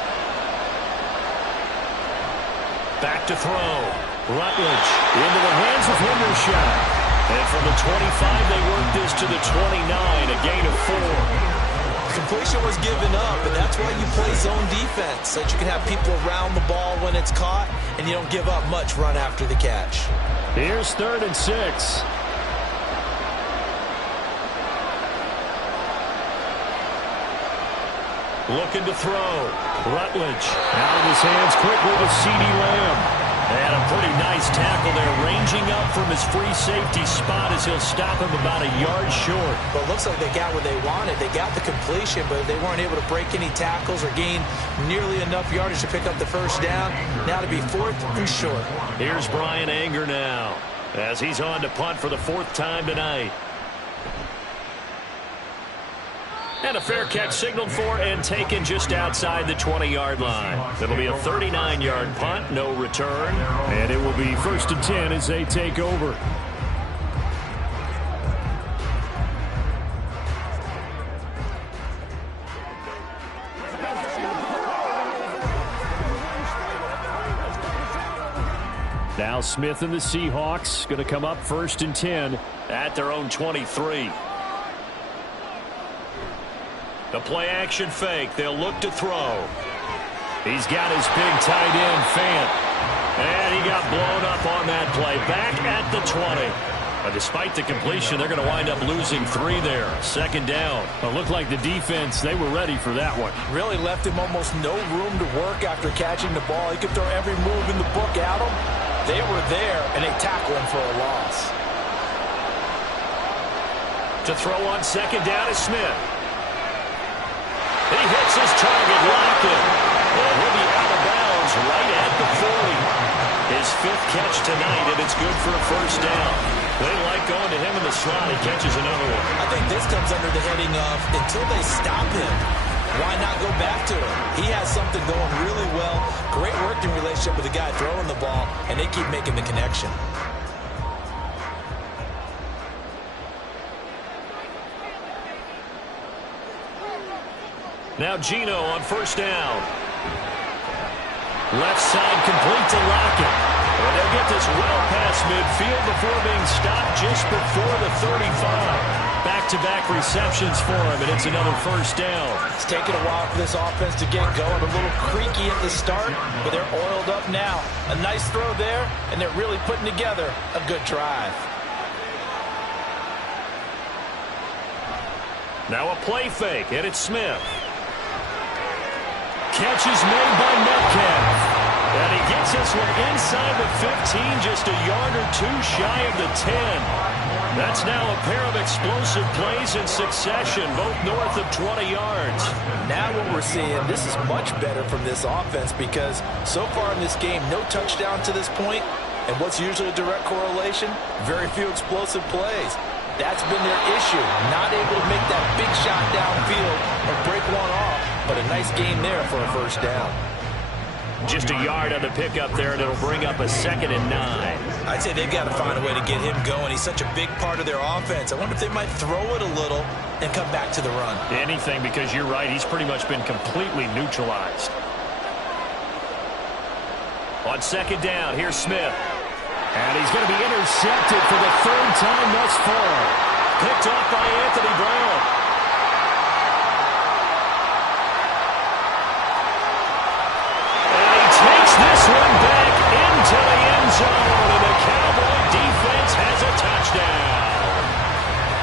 Back to throw. Rutledge into the hands of Hendershot. And from the 25, they work this to the 29, a gain of 4. Completion was given up, and that's why you play zone defense, so that you can have people around the ball when it's caught, and you don't give up much run after the catch. Here's 3rd and 6. Looking to throw. Rutledge out of his hands quickly to CeeDee Lamb. And a pretty nice tackle there, ranging up from his free safety spot as he'll stop him about a yard short. Well, it looks like they got what they wanted. They got the completion, but they weren't able to break any tackles or gain nearly enough yardage to pick up the first down. Now to be 4th and short. Here's Brian Anger now as he's on to punt for the 4th time tonight. And a fair catch signaled for and taken just outside the 20-yard line. It'll be a 39-yard punt, no return. And it will be 1st and 10 as they take over. Now Smith and the Seahawks going to come up 1st and 10 at their own 23. The play-action fake. They'll look to throw. He's got his big tight end, Fant. And he got blown up on that play. Back at the 20. But despite the completion, they're going to wind up losing 3 there. 2nd down. It looked like the defense, they were ready for that one. Really left him almost no room to work after catching the ball. He could throw every move in the book at him. They were there, and they tackled him for a loss. To throw on 2nd down is Smith. He hits his target, Lockett. And he'll be out of bounds right at the 40. His 5th catch tonight, and it's good for a 1st down. They like going to him in the slot. He catches another one. I think this comes under the heading of until they stop him, why not go back to him? He has something going really well. Great working relationship with the guy throwing the ball, and they keep making the connection. Now Geno on 1st down. Left side complete to Lockett. And they'll get this well past midfield before being stopped just before the 35. Back-to-back receptions for him, and it's another 1st down. It's taken a while for this offense to get going. A little creaky at the start, but they're oiled up now. A nice throw there, and they're really putting together a good drive. Now a play fake, and it's Smith. Catch is made by Metcalf. And he gets this one inside the 15, just a yard or 2 shy of the 10. That's now a pair of explosive plays in succession, both north of 20 yards. Now what we're seeing, this is much better from this offense because so far in this game, no touchdown to this point. And what's usually a direct correlation? Very few explosive plays. That's been their issue. Not able to make that big shot downfield or break one off. But a nice gain there for a 1st down. Just a yard on the pickup there, and it'll bring up a 2nd and 9. I'd say they've got to find a way to get him going. He's such a big part of their offense. I wonder if they might throw it a little and come back to the run. Anything, because you're right. He's pretty much been completely neutralized. On 2nd down, here's Smith. And he's going to be intercepted for the 3rd time thus far. Picked off by Anthony Brown. And he takes this one back into the end zone. And the Cowboy defense has a touchdown.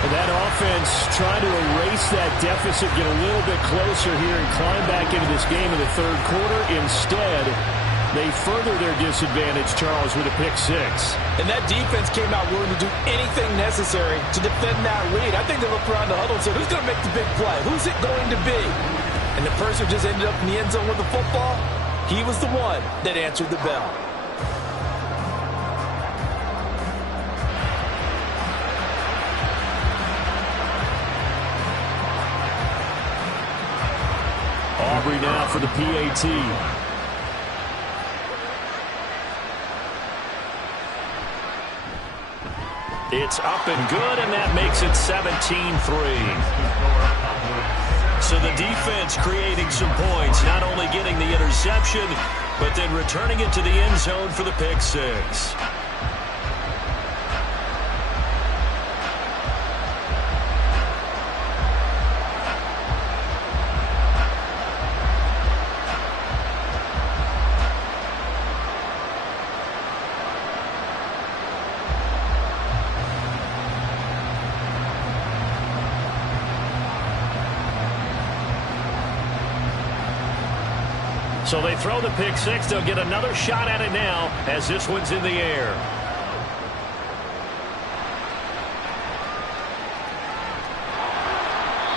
And that offense trying to erase that deficit, get a little bit closer here and climb back into this game in the 3rd quarter. Instead, they further their disadvantage, Charles, with a pick 6. And that defense came out willing to do anything necessary to defend that lead. I think they looked around the huddle and said, who's going to make the big play? Who's it going to be? And the person who just ended up in the end zone with the football, he was the one that answered the bell. Aubrey now for the PAT. It's up and good, and that makes it 17-3. So the defense creating some points, not only getting the interception, but then returning it to the end zone for the pick six. So they throw the pick six. They'll get another shot at it now as this one's in the air.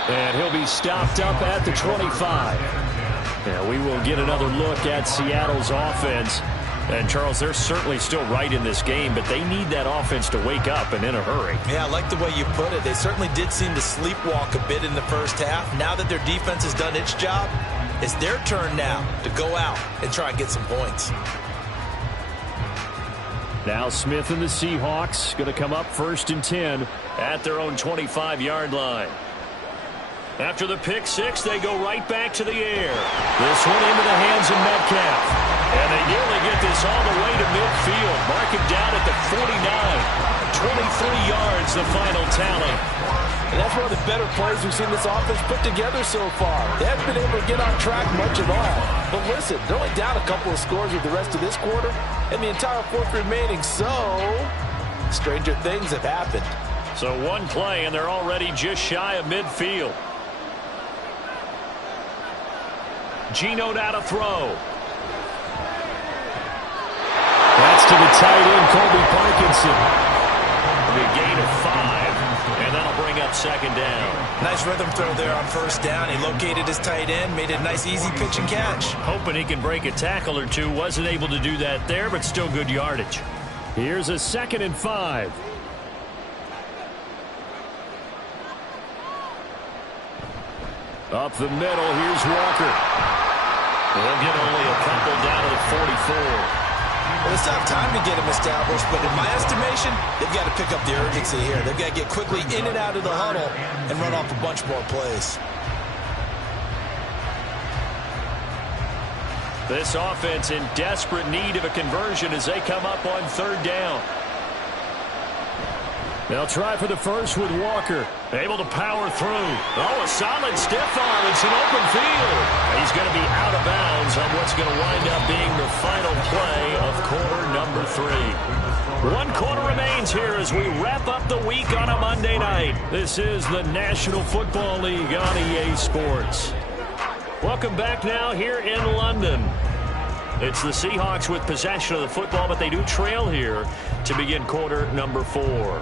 And he'll be stopped up at the 25. Yeah, we will get another look at Seattle's offense. And, Charles, they're certainly still right in this game, but they need that offense to wake up and in a hurry. Yeah, I like the way you put it. They certainly did seem to sleepwalk a bit in the first half. Now that their defense has done its job, it's their turn now to go out and try and get some points. Now Smith and the Seahawks going to come up 1st and 10 at their own 25-yard line. After the pick six, they go right back to the air. This one into the hands of Metcalf. And they nearly get this all the way to midfield. Mark him down at the 49. 23 yards, the final tally. And that's one of the better plays we've seen this offense put together so far. They haven't been able to get on track much at all. But listen, they're only down a couple of scores with the rest of this quarter and the entire fourth remaining. So, stranger things have happened. So one play, and they're already just shy of midfield. Geno now to throw. That's to the tight end, Colby Parkinson. A gain of 5, and that'll bring up 2nd down. Nice rhythm throw there on 1st down. He located his tight end, made it a nice, easy pitch and catch. Hoping he can break a tackle or two. Wasn't able to do that there, but still good yardage. Here's a 2nd and 5. Up the middle, here's Walker. They'll get only a couple down to the 44. Well, it's not time to get him established, but in my estimation, they've got to pick up the urgency here. They've got to get quickly in and out of the huddle and run off a bunch more plays. This offense in desperate need of a conversion as they come up on 3rd down. They'll try for the first with Walker. Able to power through. Oh, a solid stiff arm. It's an open field. He's going to be out of bounds on what's going to wind up being the final play of quarter number 3. 1 quarter remains here as we wrap up the week on a Monday night. This is the National Football League on EA Sports. Welcome back now here in London. It's the Seahawks with possession of the football, but they do trail here to begin quarter number 4.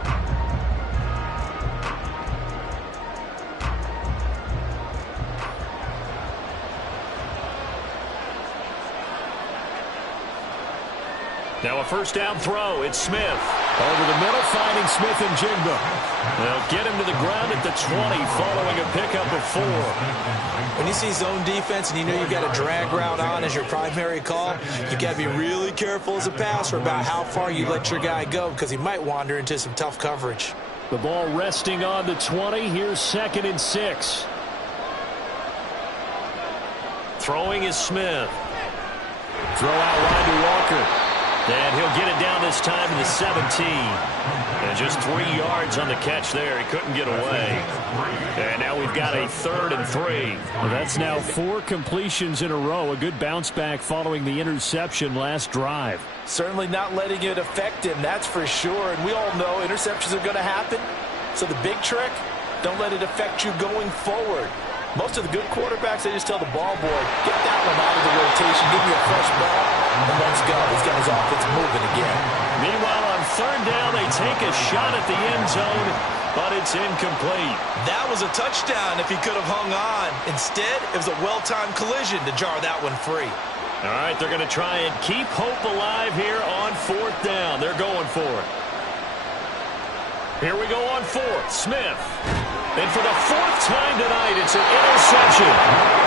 Now a 1st down throw. It's Smith. Over the middle, finding Smith and Jigba. They'll get him to the ground at the 20 following a pickup of 4. When you see zone defense and you know you've got a drag route on as your primary call, you got to be really careful as a passer about how far you let your guy go because he might wander into some tough coverage. The ball resting on the 20. Here's 2nd and 6. Throwing is Smith. Throw out wide to Walker. And he'll get it down this time to the 17. And just 3 yards on the catch there. He couldn't get away. And now we've got a 3rd and 3. Well, that's now 4 completions in a row. A good bounce back following the interception last drive. Certainly not letting it affect him, that's for sure. And we all know interceptions are going to happen. So the big trick, don't let it affect you going forward. Most of the good quarterbacks, they just tell the ball boy, get that one out of the rotation, give me a fresh ball, and let's go. He's got his offense moving again. Meanwhile, on 3rd down, they take a shot at the end zone, but it's incomplete. That was a touchdown if he could have hung on. Instead, it was a well-timed collision to jar that one free. All right, they're going to try and keep hope alive here on 4th down. They're going for it. Here we go on 4th. Smith. And for the 4th time tonight, it's an interception.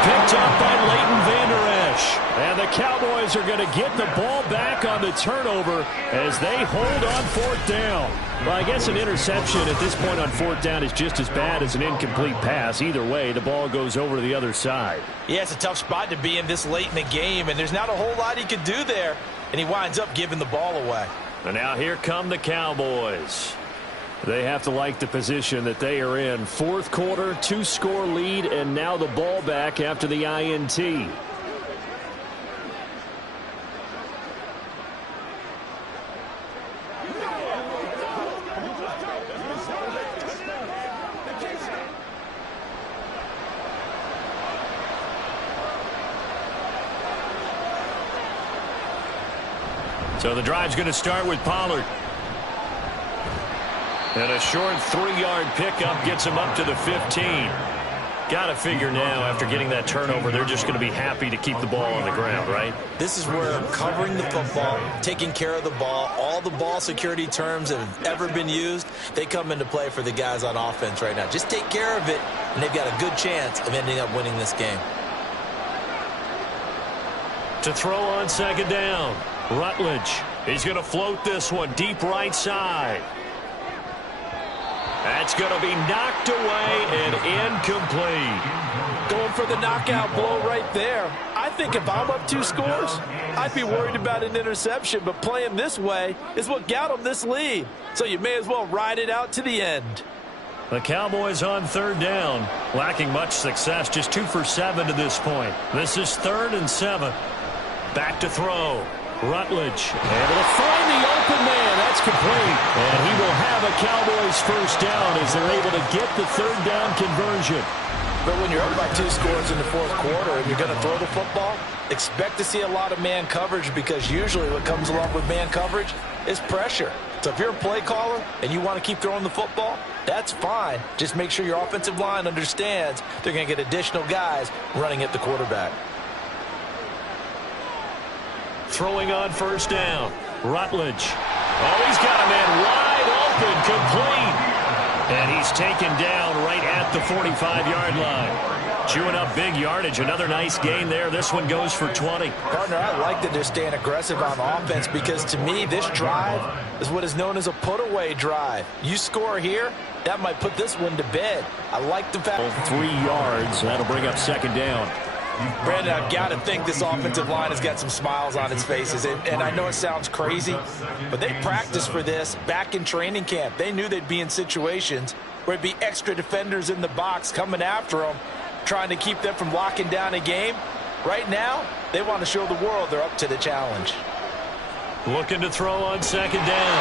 Picked up by Leighton Vander Esch. push. And the Cowboys are going to get the ball back on the turnover as they hold on fourth down. Well, I guess an interception at this point on fourth down is just as bad as an incomplete pass. Either way, the ball goes over to the other side. Yeah, it's a tough spot to be in this late in the game, and there's not a whole lot he could do there, and he winds up giving the ball away. And now here come the Cowboys. They have to like the position that they are in. Fourth quarter, 2-score lead, and now the ball back after the INT. So the drive's going to start with Pollard. And a short 3-yard pickup gets him up to the 15. Got to figure now, after getting that turnover, they're just going to be happy to keep the ball on the ground, right? This is where covering the football, taking care of the ball, all the ball security terms that have ever been used, they come into play for the guys on offense right now. Just take care of it, and they've got a good chance of ending up winning this game. To throw on second down, Rutledge. He's going to float this one deep right side. That's going to be knocked away and incomplete. Going for the knockout blow right there. I think if I'm up 2 scores, I'd be worried about an interception, but playing this way is what got them this lead. So you may as well ride it out to the end. The Cowboys on third down, lacking much success, just 2 for 7 to this point. This is 3rd and 7. Back to throw. Rutledge able to find the open man. That's complete. And he will have a Cowboys first down as they're able to get the third down conversion. But when you're up by 2 scores in the fourth quarter and you're going to throw the football, expect to see a lot of man coverage, because usually what comes along with man coverage is pressure. So if you're a play caller and you want to keep throwing the football, that's fine. Just make sure your offensive line understands they're going to get additional guys running at the quarterback. Throwing on first down, Rutledge. Oh, he's got a man wide open, complete. And he's taken down right at the 45-yard line. Chewing up big yardage. Another nice gain there. This one goes for 20. Partner, I like that they're staying aggressive on offense, because to me, this drive is what is known as a put-away drive. You score here, that might put this one to bed. I like the fact. 3 yards. That'll bring up second down. Brandon, I've got to think this offensive line has got some smiles on its faces. And I know it sounds crazy, but they practiced for this back in training camp. They knew they'd be in situations where it'd be extra defenders in the box coming after them, trying to keep them from locking down a game. Right now, they want to show the world they're up to the challenge. Looking to throw on second down.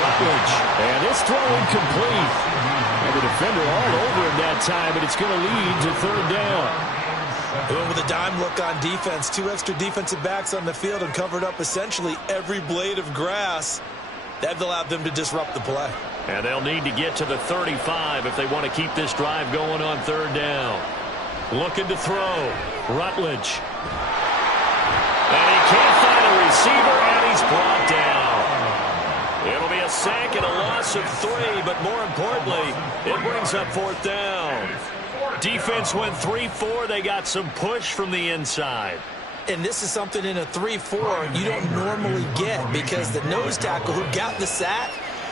Rutledge. And it's throw incomplete. And the defender all over him that time, but it's going to lead to third down. They went with a dime look on defense. 2 extra defensive backs on the field and covered up essentially every blade of grass. That allowed them to disrupt the play. And they'll need to get to the 35 if they want to keep this drive going on third down. Looking to throw. Rutledge. And he can't find a receiver, and he's brought down. It'll be a sack and a loss of 3, but more importantly, it brings up fourth down. Defense went 3-4. They got some push from the inside. And this is something in a 3-4 you don't normally get, because the nose tackle who got the sack,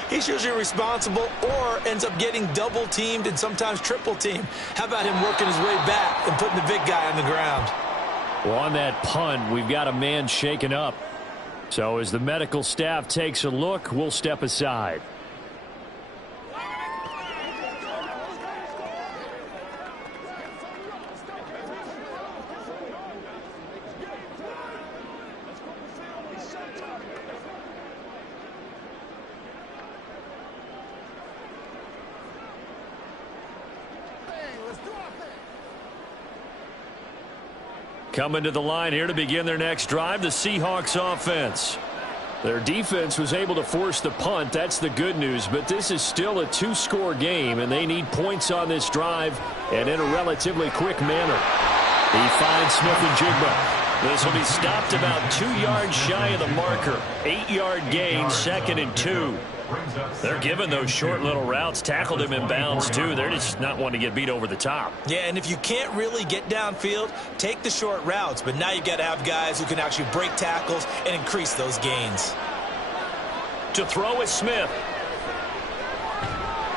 he's usually responsible or ends up getting double-teamed and sometimes triple-teamed. How about him working his way back and putting the big guy on the ground? Well, on that punt, we've got a man shaken up. So as the medical staff takes a look, we'll step aside. Coming to the line here to begin their next drive, the Seahawks offense. Their defense was able to force the punt. That's the good news, but this is still a 2-score game, and they need points on this drive and in a relatively quick manner. He finds Smith and Jigba. This will be stopped about 2 yards shy of the marker. 8-yard gain, 2nd and 2. They're giving those short little routes. Tackled him in bounds, too. They're just not wanting to get beat over the top. Yeah, and if you can't really get downfield, take the short routes. But now you got to have guys who can actually break tackles and increase those gains. To throw is Smith.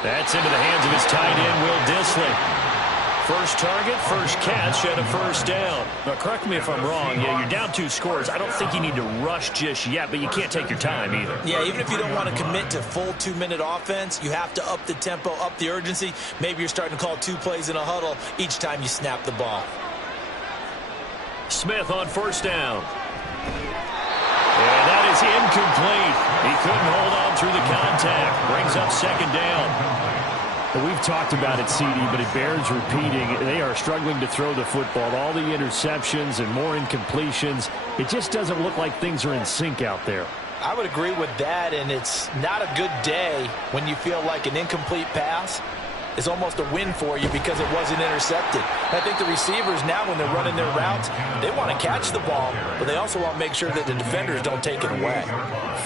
That's into the hands of his tight end, Will Dissly. First target, first catch, and a first down. Now, correct me if I'm wrong. Yeah, you're down 2 scores. I don't think you need to rush just yet, but you can't take your time either. Yeah, even if you don't want to commit to full 2-minute offense, you have to up the tempo, up the urgency. Maybe you're starting to call 2 plays in a huddle each time you snap the ball. Smith on first down. And that is incomplete. He couldn't hold on through the contact. Brings up second down. We've talked about it, CD, but it bears repeating. They are struggling to throw the football. All the interceptions and more incompletions. It just doesn't look like things are in sync out there. I would agree with that, and it's not a good day when you feel like an incomplete pass is almost a win for you because it wasn't intercepted. I think the receivers now, when they're running their routes, they want to catch the ball, but they also want to make sure that the defenders don't take it away.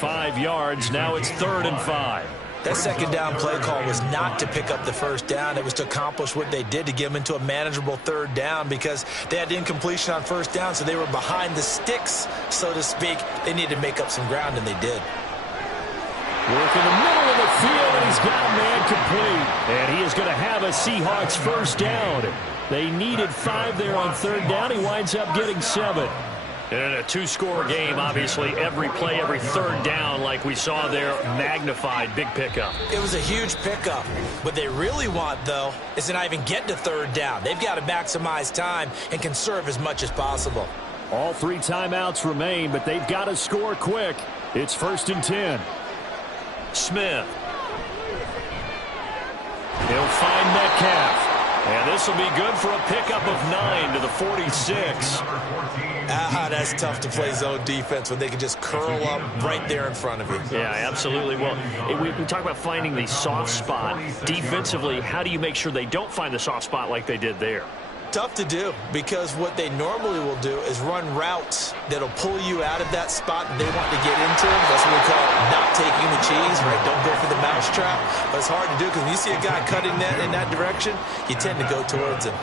5 yards. Now it's 3rd and 5. That second down play call was not to pick up the first down. It was to accomplish what they did, to get them into a manageable 3rd down, because they had incompletion on first down, so they were behind the sticks, so to speak. They needed to make up some ground, and they did. Work in the middle of the field, and he's got a man complete. And he is going to have a Seahawks first down. They needed 5 there on 3rd down. He winds up getting 7. In a 2-score game, obviously, every play, every 3rd down, like we saw there, magnified, big pickup. It was a huge pickup. What they really want, though, is to not even get to 3rd down. They've got to maximize time and conserve as much as possible. All 3 timeouts remain, but they've got to score quick. It's 1st and 10. Smith. He'll find Metcalf. And this will be good for a pickup of 9 to the 46. That's tough to play zone defense when they can just curl up right there in front of you. Yeah, absolutely. Well, we talk about finding the soft spot. Defensively, how do you make sure they don't find the soft spot like they did there? Tough to do, because what they normally will do is run routes that'll pull you out of that spot that they want to get into. That's what we call not taking the cheese, right? Don't go for the mousetrap. But it's hard to do, because when you see a guy cutting that in that direction, you tend to go towards him.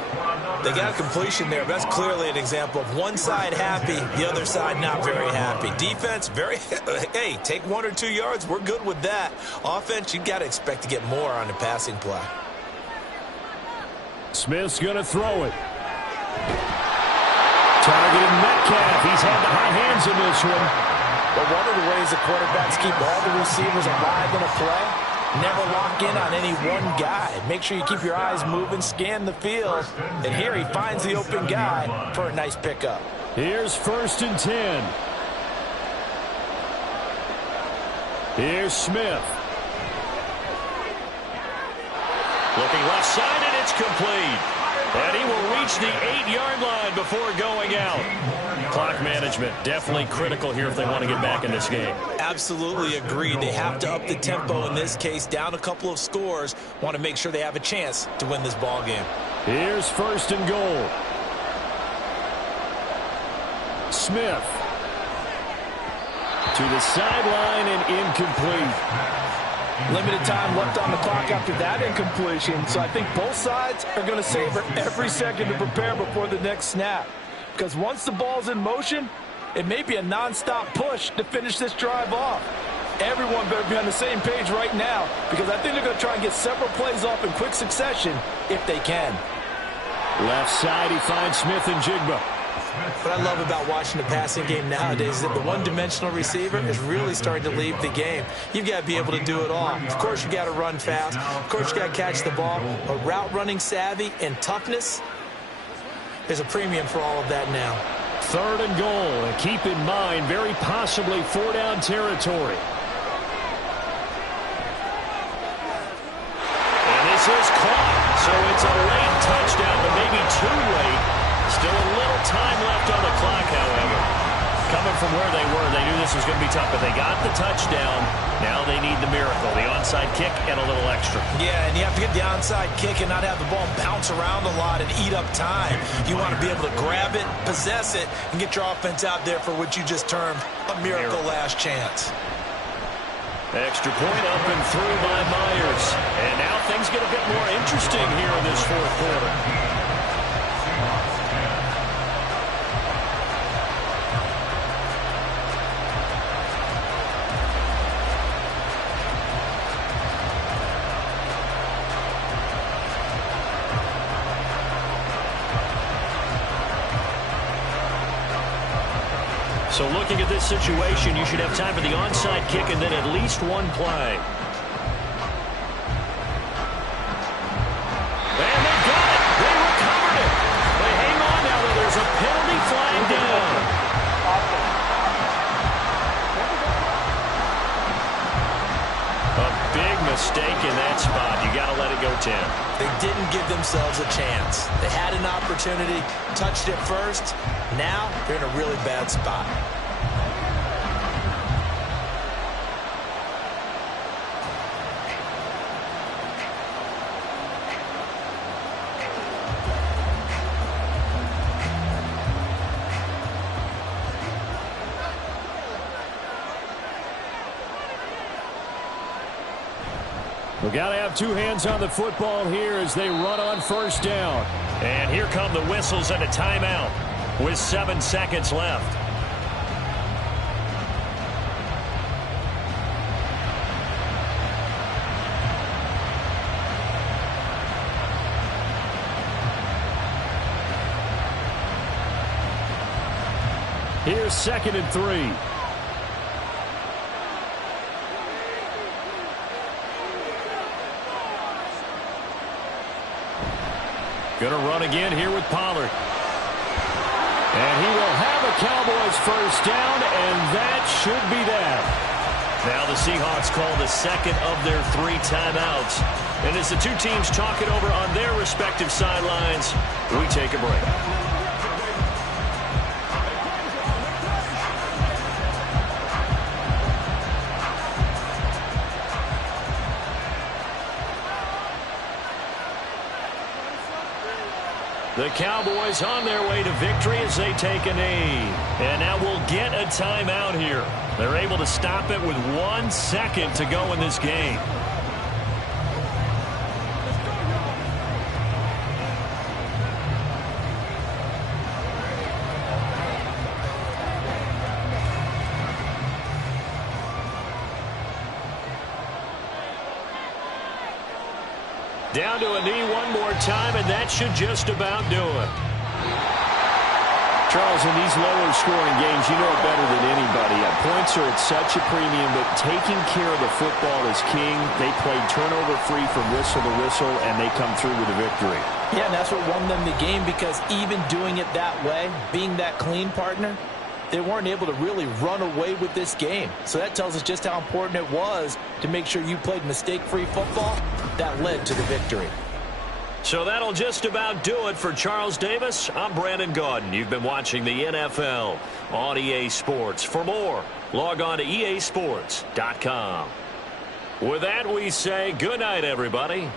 They got a completion there. That's clearly an example of one side happy, the other side not very happy. Defense, very, hey, take 1 or 2 yards. We're good with that. Offense, you got to expect to get more on the passing play. Smith's going to throw it. Targeting Metcalf. He's had the high hands in this one. But one of the ways the quarterbacks keep all the receivers alive in a play, never lock in on any one guy. Make sure you keep your eyes moving, scan the field. And here he finds the open guy for a nice pickup. Here's 1st and 10. Here's Smith. Looking left side, and it's complete. And he will reach the 8-yard line before going out. Clock management, definitely critical here if they want to get back in this game. Absolutely agreed. They have to up the tempo in this case, down a couple of scores. Want to make sure they have a chance to win this ball game. Here's 1st and goal. Smith. To the sideline and incomplete. Limited time left on the clock after that incompletion, so I think both sides are going to savor every second to prepare before the next snap. Because once the ball's in motion, it may be a nonstop push to finish this drive off. Everyone better be on the same page right now, because I think they're going to try and get several plays off in quick succession if they can. Left side, he finds Smith and Jigba. What I love about watching the passing game nowadays is that the one-dimensional receiver is really starting to leave the game. You've got to be able to do it all. Of course, you got to run fast. Of course, you got to catch the ball. But route running savvy and toughness, there's a premium for all of that now. 3rd and goal. And keep in mind, very possibly 4-down territory. And this is caught. So it's a late touchdown, but maybe too late. Still a little time left on the clock, however. Coming from where they were, they knew this was going to be tough, but they got the touchdown. Now they need the miracle, the onside kick and a little extra. Yeah, and you have to get the onside kick and not have the ball bounce around a lot and eat up time. You want to be able to grab it, possess it, and get your offense out there for what you just termed a miracle last chance. Extra point up and through by Myers. And now things get a bit more interesting here in this fourth quarter. So looking at this situation, you should have time for the onside kick and then at least one play. And they got it. They recovered it. They hang on now, though. There's a penalty flag down. A big mistake in that spot. You got to let it go, Tim. They didn't give themselves a chance. They had an opportunity, touched it first. Now they're in a really bad spot. We've got to have two hands on the football here as they run on first down. And here come the whistles and a timeout with 7 seconds left. Here's 2nd and 3. Going to run again here with Pollard. And he will have a Cowboys first down, and that should be that. Now the Seahawks call the second of their 3 timeouts. And as the two teams talk it over on their respective sidelines, we take a break. The Cowboys on their way to victory as they take a knee. And now we'll get a timeout here. They're able to stop it with 1 second to go in this game. Down to a knee one more time, and that should just about do it. Charles, in these lower scoring games, you know it better than anybody. Points are at such a premium, but taking care of the football is king. They played turnover-free from whistle to whistle, and they come through with a victory. Yeah, and that's what won them the game, because even doing it that way, being that clean partner, they weren't able to really run away with this game. So that tells us just how important it was to make sure you played mistake-free football. That led to the victory. So that'll just about do it for Charles Davis. I'm Brandon Gaudin. You've been watching the NFL on EA Sports. For more, log on to easports.com. With that, we say good night, everybody.